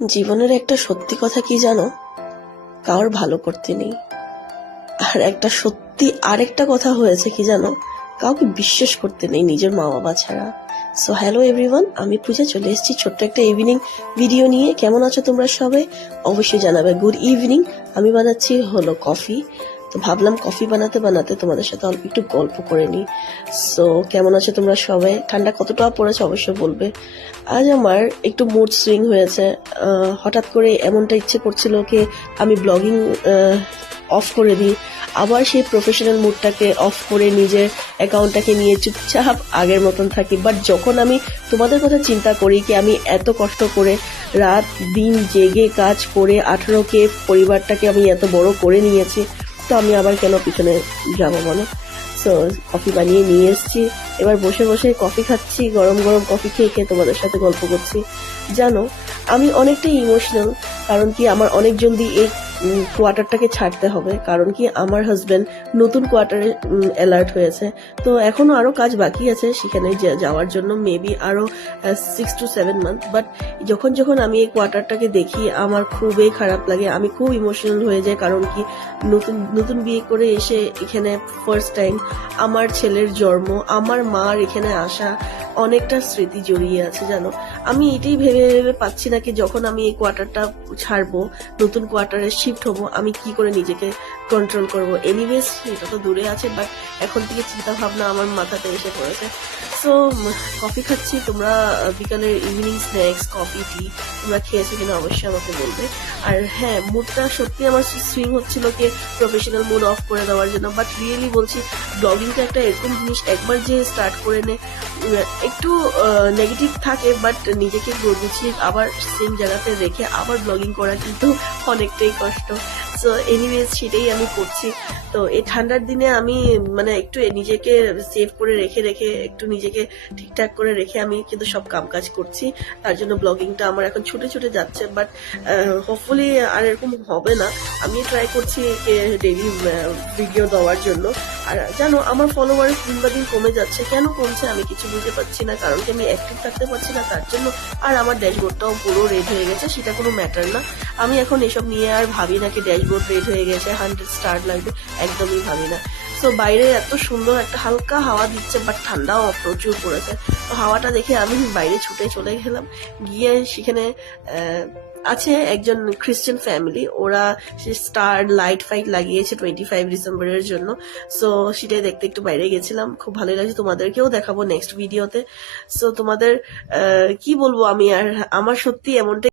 জীবনের একটা সত্যি কথা কি জানো, কারোর ভালো করতে নেই। আর একটা সত্যি আরেকটা কথা হয়েছে কি জানো, কাউকে বিশ্বাস করতে নেই নিজের মা বাবা ছাড়া। সো হ্যালো এভরিওয়ান, আমি পূজা চলে এসেছি ছোট্ট একটা ইভিনিং ভিডিও নিয়ে। কেমন আছো তোমরা সবাই? অবশ্যই জানাবে। Good evening. আমি বানাচ্ছি হলো কফি। তো ভাবলাম কফি বানাতে বানাতে তোমাদের সাথে অল্প একটু গল্প করে নিই। সো কেমন আছো তোমরা সবাই? ঠান্ডা কতটা পড়েছে অবশ্যই বলবে। আজ আমার একটু মুড সুইং হয়েছে। হঠাৎ করে এমনটা ইচ্ছে করছিল কি আমি ব্লগিং অফ করে দিই, আবার সেই প্রফেশনাল মুডটাকে অফ করে নিজের অ্যাকাউন্টটাকে নিয়ে চুপচাপ আগের মতন থাকি। বাট যখন আমি তোমাদের কথা চিন্তা করি কি আমি এত কষ্ট করে রাত দিন জেগে কাজ করে 18কে পরিবারটাকে আমি এত বড় করে নিয়েছি, তো আমি আবার কেন পিছনে যাবো বলো? সো কফি বানিয়ে নিয়ে এসেছি, এবার বসে বসে কফি খাচ্ছি, গরম গরম কফি খেয়ে খেয়ে তোমাদের সাথে গল্প করছি। জানো, আমি অনেকটাই ইমোশনাল, কারণ কি আমার অনেক জলদি এই কোয়ার্টারটাকে ছাড়তে হবে, কারণ কি আমার হাজবেন্ড নতুন কোয়ার্টারে অ্যালার্ট হয়েছে। তো এখনো আরো কাজ বাকি আছে সেখানে যাওয়ার জন্য, মেবি আরো 6 to 7 মান্থ। বাট যখন যখন আমি এই কোয়ার্টারটাকে দেখি আমার খুবই খারাপ লাগে, আমি খুব ইমোশনাল হয়ে যাই। কারণ কি নতুন নতুন বিয়ে করে এসে এখানে ফার্স্ট টাইম আমার ছেলের জন্ম, আমার মার এখানে আসা, অনেকটা স্মৃতি জড়িয়ে আছে। জানো, আমি এটাই ভেবে ভেবে পাচ্ছি না কি যখন আমি এই কোয়ার্টারটা ছাড়বো, নতুন কোয়ার্টারে শিফট হব, আমি কি করে নিজেকে কন্ট্রোল করব। এনিওয়েজ এটা তো দূরে আছে, বাট এখন থেকে চিন্তা ভাবনা আমার মাথাতে এসে পড়েছে। সো কফি খাচ্ছি। তোমরা বিকালের ইভিনিং স্ন্যাক্স কফি টি তোমরা খেয়েছো কিনা অবশ্যই আমাকে বলবে। আর হ্যাঁ, মুডটা সত্যি আমার সুইং হচ্ছিল কি প্রফেশনাল মুড অফ করে দেওয়ার জন্য। বাট রিয়েলি বলছি, ব্লগিংটা একটা এরকম জিনিস, একবার যে স্টার্ট করে নে একটু নেগেটিভ থাকে, বাট নিজেকে গুছিয়ে আবার সেম জায়গাতে রেখে আবার ব্লগিং করা কিন্তু অনেকটাই কষ্ট। সো এনিওয়েজ সেটাই আমি করছি। তো এই ঠান্ডার দিনে আমি মানে একটু নিজেকে সেভ করে রেখে রেখে একটু নিজেকে ঠিকঠাক করে রেখে আমি কিন্তু সব কাম কাজ করছি। তার জন্য ব্লগিংটা আমার এখন ছুটে ছুটে যাচ্ছে, বাট হোপফুলি আর এরকম হবে না। আমি ট্রাই করছি ডেইলি ভিডিও দেওয়ার জন্য। আর জানো, আমার ফলোয়ার দিন বা দিন কমে যাচ্ছে। কেন কমছে আমি কিছু বুঝতে পারছি না, কারণ কি আমি অ্যাক্টিভ থাকতে পারছি না তার জন্য। আর আমার ড্যাশবোর্ডটাও পুরো রেড হয়ে গেছে, সেটা কোনো ম্যাটার না। আমি এখন এসব নিয়ে আর ভাবি না কি ড্যাশবোর্ড রেড হয়ে গেছে 100 স্টার লাগবে, একদমই ভাবি না। তো বাইরে এত সুন্দর একটা হালকা হাওয়া দিচ্ছে, বাট ঠান্ডাও প্রচুর পড়েছে। তো হাওয়াটা দেখে আমি বাইরে ছুটে চলে গেলাম, গিয়ে সেখানে আছে একজন খ্রিস্টান ফ্যামিলি, ওরা স্টার লাইট ফাইট লাগিয়েছে 25 ডিসেম্বরের জন্য। সো সেটাই দেখতে একটু বাইরে গেছিলাম, খুব ভালো লাগছে। তোমাদেরকেও দেখাবো নেক্সট ভিডিওতে। সো তোমাদের কি বলবো আমি, আর আমার সত্যি এমনটাই